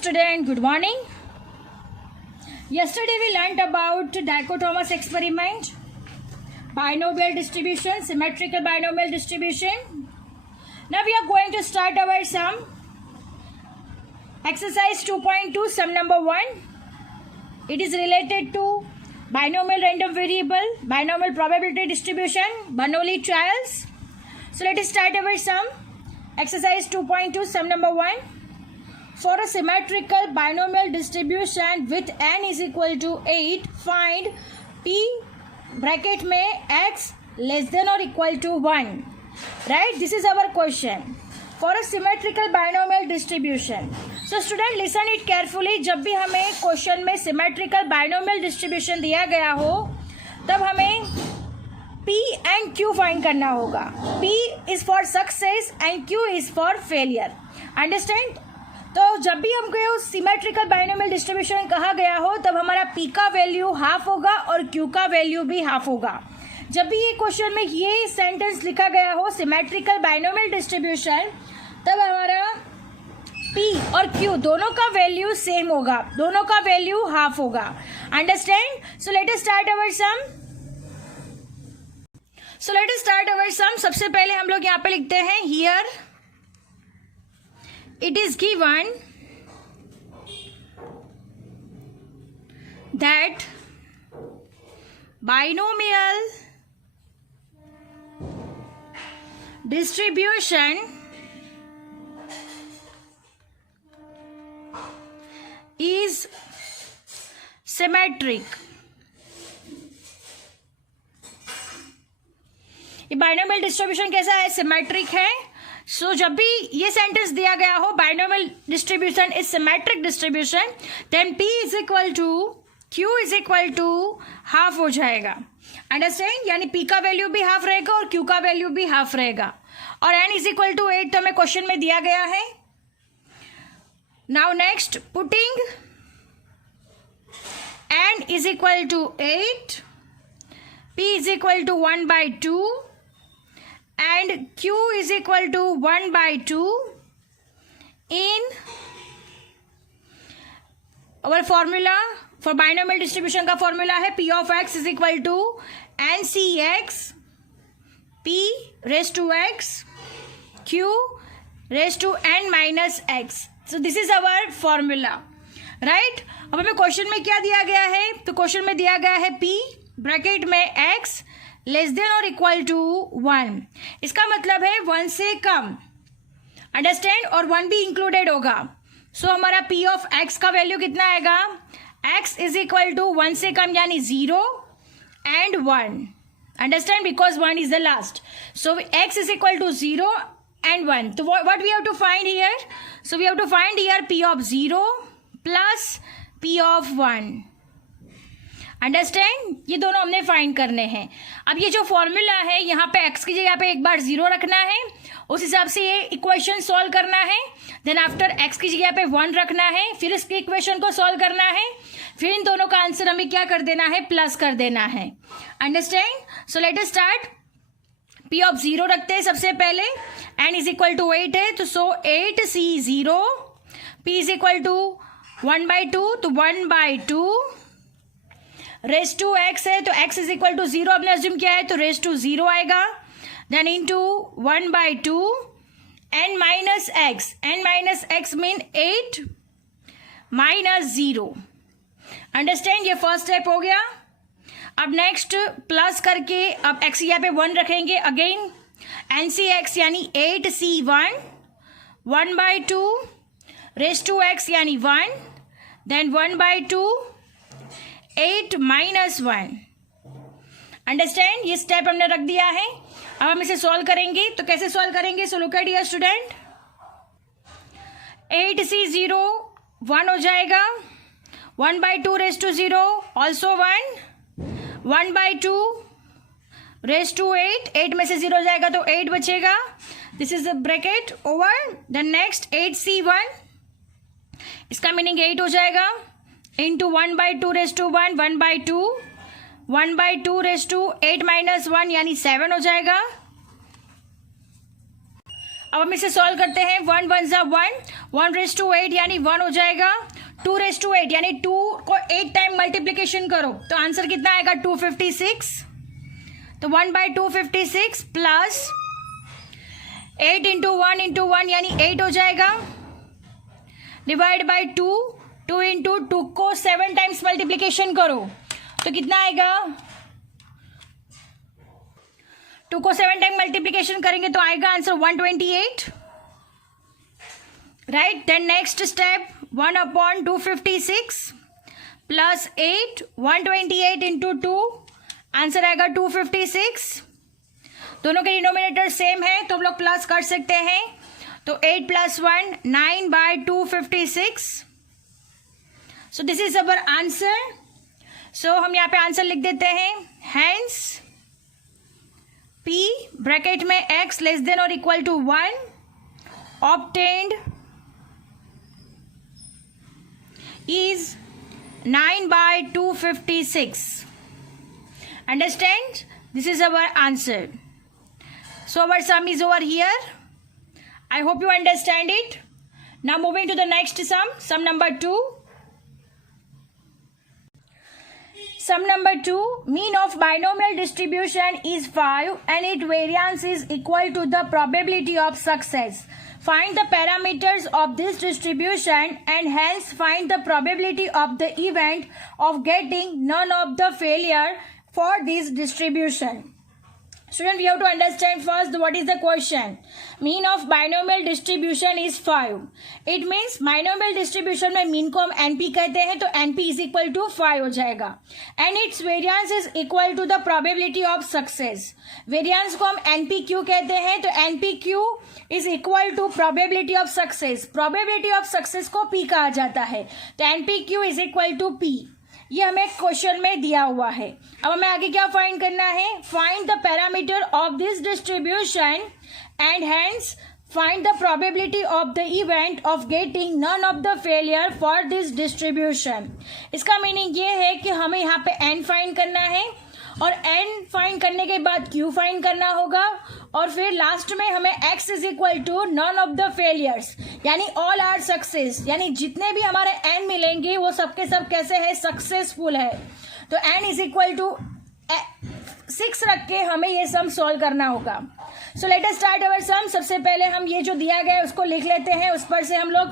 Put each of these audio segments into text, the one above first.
student, good morning. Yesterday we learnt about dichotomous experiment, binomial distribution, symmetrical binomial distribution. Now we are going to start our sum. Exercise 2.2, sum number 1. It is related to binomial random variable, binomial probability distribution, Bernoulli trials. So let us start our sum. Exercise 2.2, sum number 1. For a symmetrical binomial distribution with n is equal to 8, find p bracket में x less than or equal to 1. Right? This is our question. For a symmetrical binomial distribution. So student listen it carefully. जब भी हमें question में symmetrical binomial distribution दिया गया हो तब हमें P and Q फाइंड करना होगा. P is for success and Q is for failure. Understand? तो जब भी हमको सिमेट्रिकल बाइनोमियल डिस्ट्रीब्यूशन कहा गया हो तब हमारा P का वैल्यू हाफ होगा और Q का वैल्यू भी हाफ होगा. जब भी ये क्वेश्चन में ये सेंटेंस लिखा गया हो सिमेट्रिकल बाइनोमियल डिस्ट्रीब्यूशन तब हमारा P और Q दोनों का वैल्यू सेम होगा, दोनों का वैल्यू हाफ होगा. Understand? So let us start our sum. सबसे पहले हम लोग यहाँ पे लिखते हैं here it is given that binomial distribution is symmetric. ये बाइनोमियल डिस्ट्रीब्यूशन कैसा है? सिमेट्रिक है. सो जब भी ये सेंटेंस दिया गया हो binomial distribution is symmetric distribution then P is equal to Q is equal to half हो जाएगा. अंडरस्टैंड? यानी P का वैल्यू भी हाफ रहेगा और Q का वैल्यू भी हाफ रहेगा. और n इज इक्वल टू 8 तो हमें क्वेश्चन में दिया गया है. Now next putting n is equal to 8, P is equal to 1/2 and Q is equal to 1/2 in our formula for binomial distribution का formula है P of x is equal to NCX P raised to x Q raised to n minus x. So this is our formula, right? अब हमें question में क्या दिया गया है? तो क्वेश्चन में दिया गया है P ब्रैकेट में x लेस देन और इक्वल टू 1. इसका मतलब है 1 से कम. अंडरस्टैंड? और 1 भी इंक्लूडेड होगा. सो हमारा P ऑफ x का वैल्यू कितना आएगा? x इज इक्वल टू 1 से कम यानी 0 and 1. Understand? Because 1 is the last. So x is equal to 0 and 1. तो what we have to find here? So we have to find here P of 0 plus P of 1. Understand? ये दोनों हमने find करने हैं. अब ये जो formula है यहाँ पे x की जगह पे एक बार 0 रखना है, उस हिसाब से ये इक्वेशन सॉल्व करना है. देन आफ्टर x की जगह पे 1 रखना है, फिर इसके इक्वेशन को सॉल्व करना है, फिर इन दोनों का आंसर हमें क्या कर देना है? प्लस कर देना है. Understand? So let us start. P of 0 रखते हैं सबसे पहले. n इज इक्वल टू 8 है तो so 8C0. P is equal to 1/2 तो 1/2 रेस टू x है तो x इज इक्वल टू 0 आपने अज्यूम किया है तो रेस टू 0 आएगा. Then into 1/2 n minus x mean 8 minus 0. Understand? ये फर्स्ट स्टेप हो गया. अब नेक्स्ट प्लस करके अब x यहाँ पे 1 रखेंगे. अगेन NCX यानी 8C1 1/2 रेस टू x यानी 1 देन 1/2 8 माइनस 1. अंडरस्टैंड? ये स्टेप हमने रख दिया है. अब हम इसे सॉल्व करेंगे. तो कैसे सॉल्व करेंगे? So look at here student. 8C0 1 हो जाएगा. 1/2 raise to 0 also 1. 1/2 raise to 8. 8 में से 0 हो जाएगा तो 8 बचेगा. This is the bracket over. Then next 8C1 इसका मीनिंग 8 हो जाएगा into 1/2 raise to 1 1/2 1/2 raise to 8 minus 1 यानी 7 हो जाएगा. अब हम इसे सॉल्व करते हैं। 1 1 ज़ा 1, 1⁸ यानी 1 हो जाएगा। 2⁸ यानी 2 को 8 टाइम मल्टीप्लीकेशन करो तो आंसर कितना आएगा 256। तो 1/256 प्लस 8 इंटू 1 यानी 8 हो जाएगा। डिवाइड बाई 2, 2 इंटू 2 को 7 टाइम्स मल्टीप्लीकेशन करो तो कितना आएगा, 2 को 7 टाइम मल्टीप्लीकेशन करेंगे तो आएगा answer 128, right. Then next step 1/256 plus 8, 128 into 2, answer आएगा 256। दोनों के डिनोमिनेटर सेम है तो हम लोग प्लस कर सकते हैं। तो 8 + 1 9/256। So this is our answer. So हम यहाँ पे आंसर लिख देते हैं। हैंस P ब्रैकेट में x लेस देन और equal to 1 obtained is 9/256. Understand? This is our answer. So our sum is over here. I hope you understand it. Now moving to the next sum. Sum number 2. Sum number 2. Mean of binomial distribution is 5 and its variance is equal to the probability of success. Find the parameters of this distribution and hence find the probability of the event of getting none of the failure for this distribution. Student, we have to understand first what is the question. Mean of binomial distribution is 5. It means binomial distribution में mean को हम NP कहते हैं तो NP is equal to 5 हो जाएगा. And its variance is equal to the probability of success. Variance को हम NPQ कहते हैं तो NPQ is equal to probability of success. Probability of success को P कहा जाता है तो NPQ is equal to P. ये हमें क्वेश्चन में दिया हुआ है। अब हमें आगे क्या फाइंड करना है, find the parameter of this distribution and hence find the probability of the event of getting none of the failure for this distribution. इसका मीनिंग ये है कि हमें यहाँ पे n फाइंड करना है और n फाइंड करने के बाद q फाइंड करना होगा और फिर लास्ट में हमें x is equal to none of the failures यानी ऑल आर सक्सेस, यानी जितने भी हमारे n मिलेंगे वो सबके सब कैसे है, सक्सेसफुल है। तो n इज इक्वल टू 6 रख के हमें ये सम सॉल्व करना होगा। So let us start our sum. सबसे पहले हम ये जो दिया गया है उसको लिख लेते हैं, उस पर से हम लोग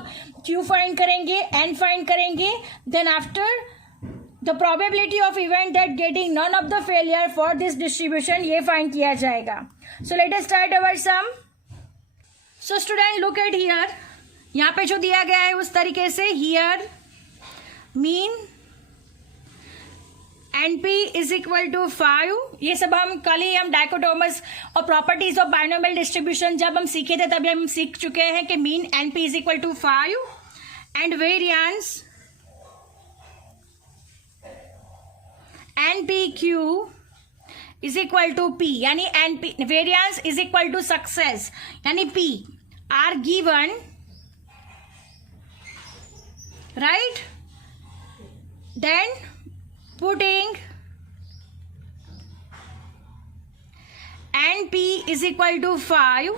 q फाइंड करेंगे, n फाइंड करेंगे, then after the probability of event that getting none of the failure for this distribution ये फाइंड किया जाएगा। So let us start our sum. So student look at here, यहाँ पे जो दिया गया है उस तरीके से here mean NP is equal to 5। ये सब कल ही हम डाइकोटोमस और प्रॉपर्टीज ऑफ बाइनोमियल डिस्ट्रीब्यूशन जब हम सीखे थे तभी हम सीख चुके हैं कि mean NP is equal to 5 and variance NPQ is equal to P, यानी NP variance is equal to success यानी P are given, right. Then putting NP is equal to 5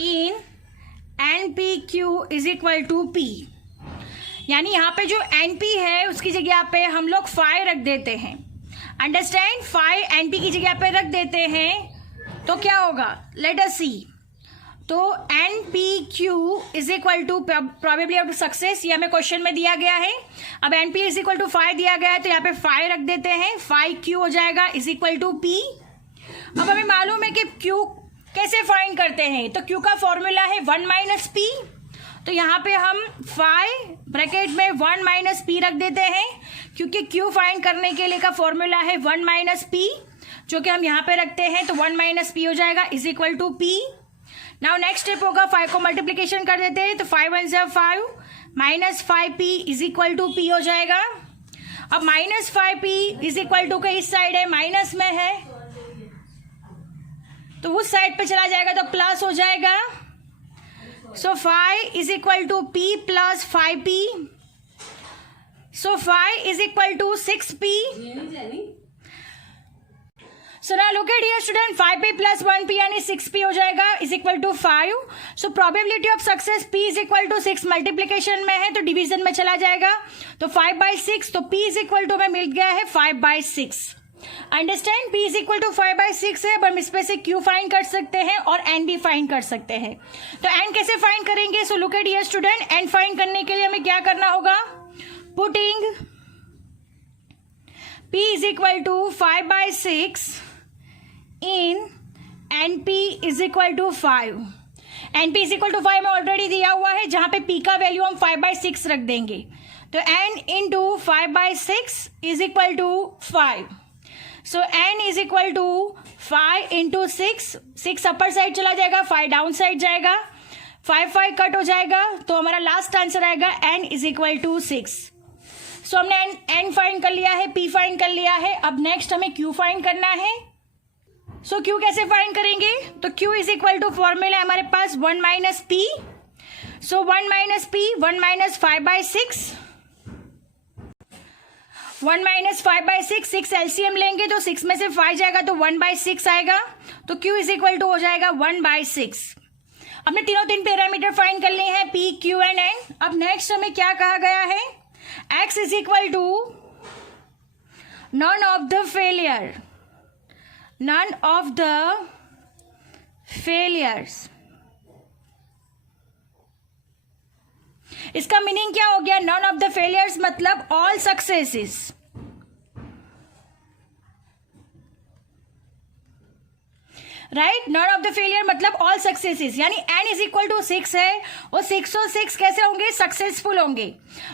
in NPQ is equal to P, यानी यहाँ पे जो NP है उसकी जगह पे हम लोग 5 रख देते हैं। अंडरस्टैंड, 5 NP की जगह पे रख देते हैं तो क्या होगा, लेट अस सी। तो NPQ is equal to probability of success, ये हमें क्वेश्चन में दिया गया है। अब NP इज इक्वल टू 5 दिया गया है तो यहाँ पे 5 रख देते हैं, 5Q हो जाएगा इज इक्वल टू P। अब हमें मालूम है कि Q कैसे फाइंड करते हैं, तो Q का फॉर्मूला है 1 - P। तो यहाँ पे हम 5 ब्रैकेट में 1 - P रख देते हैं क्योंकि Q फाइंड करने के लिए का फॉर्मूला है 1 - P, जो कि हम यहाँ पे रखते हैं तो 1 - P हो जाएगा is equal to P। Now next step होगा 5 को मल्टीप्लीकेशन कर देते हैं तो 5 1 = 5 minus 5P is equal to P हो जाएगा। अब minus 5P is equal to के इस साइड है, माइनस में है तो उस साइड पे चला जाएगा तो प्लस हो जाएगा। So 5 is equal to P plus 5P, so 5 is equal to 6P। So So now look at here student, 5p plus 1p यानी 6p हो जाएगा is equal to 5. So probability of success p is equal to 6 multiplication में है तो division में चला जाएगा, तो 5/6, तो p is equal to हमें मिल गया है 5/6. Understand, p is equal to 5/6 है, हम इसमें से q फाइंड कर सकते हैं और n भी फाइंड कर सकते हैं. तो n कैसे फाइंड करेंगे? So look at here student, n find करने के लिए हमें क्या करना होगा? Putting p is equal to 5/6 in np is equal to 5. np is equal to 5 में ऑलरेडी दिया हुआ है, जहां पे p का वैल्यू हम 5/6 रख देंगे, तो n into 5/6 is equal to 5. So n is equal to 5 into 6 upper side चला जाएगा, 5 डाउन साइड जाएगा, 5 कट हो जाएगा, तो हमारा लास्ट आंसर आएगा n इज इक्वल टू 6. सो हमने n फाइंड कर लिया है, p फाइंड कर लिया है, अब नेक्स्ट हमें q फाइंड करना है. सो q कैसे फाइंड करेंगे? तो q is equal to formula है हमारे पास 1 minus p. So 1 minus p, 1 minus 5/6, 1 minus 5/6, 6 LCM लेंगे तो 6 में से 5 जाएगा तो 1/6 आएगा, तो q इज इक्वल टू हो जाएगा 1/6. हमने तीन पैरामीटर फाइंड कर लिए हैं, p, q एंड n. अब नेक्स्ट हमें क्या कहा गया है? x is equal to none of the failure, none of the failures. इसका मीनिंग क्या हो गया? नन ऑफ द फेलियर्स मतलब all successes. Right, none of the failure मतलब ऑल सक्सेसेस, यानी n इज इक्वल टू 6 है, और 6 और 6 कैसे होंगे? सक्सेसफुल होंगे,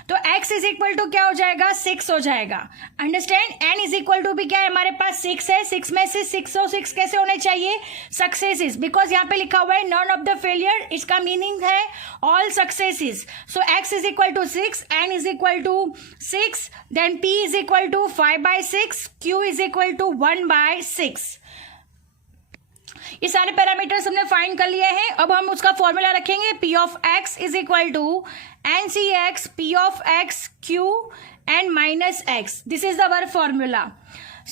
तो x इज इक्वल टू क्या हो जाएगा? 6 हो जाएगा. Understand, n is equal to भी क्या है हमारे पास? 6 है, 6 में से 6 और 6 कैसे होने चाहिए? सक्सेसेस, बिकॉज यहाँ पे लिखा हुआ है नन ऑफ द फेलियर, इसका मीनिंग है all successes. So x is equal to 6, n is equal to 6, then p is equal to 5/6, q is equal to 1/6. ये सारे पैरामीटर्स हमने फाइंड कर लिए हैं. अब हम उसका फॉर्मूला रखेंगे, p of x is equal to NCX p of x q and minus x. This is our formula.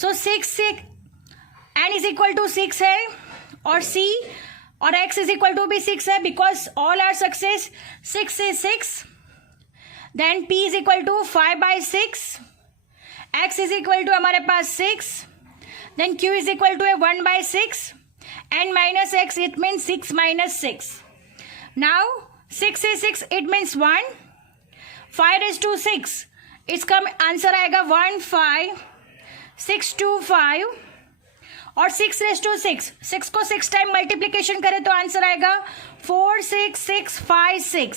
So 6 n is equal to 6 है, और c और x इज इक्वल टू भी 6 है, because all are success. 6 is 6, then p is equal to 5/6, x is equal to हमारे पास 6, then q is equal to 1/6, and minus x, it means 6 minus 6. Now 6 is 6, it means 1. 5 raised to 6, इसका answer आएगा 1 5 6 2 5, और 6 raised to 6, 6 को 6 time multiplication करें तो answer आएगा 4 6 6 5 6,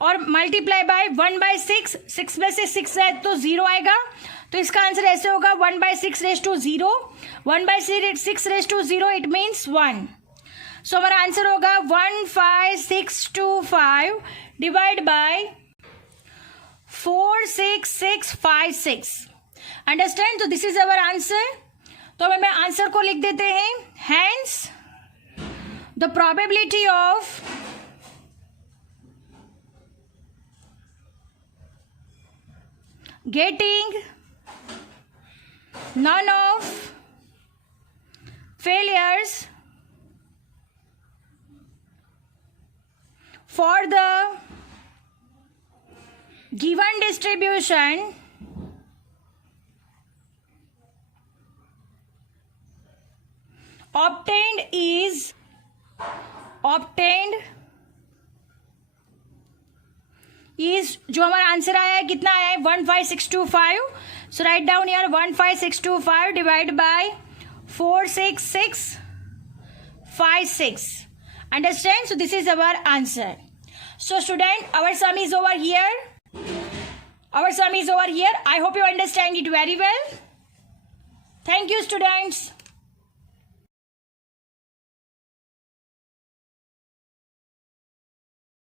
और मल्टीप्लाई बाय 1/6, 6 में से 6 है तो 0 आएगा, तो इसका आंसर ऐसे होगा 1/6 raise to 0, 1/6 raise to 0, it means 1. So हमारा आंसर होगा 15625 डिवाइड बाय 46656. अंडरस्टैंड, तो दिस इज अवर आंसर. तो अब हमें आंसर को लिख देते हैं. Hence the probability of getting none of failures for the given distribution obtained is जो हमारा आंसर आया है कितना आया है? 15625. सो राइट डाउन यार 15625 divide by 46656. Understand, so this is our answer. So student, our sum is over here. I hope you understand it very well. Thank you students.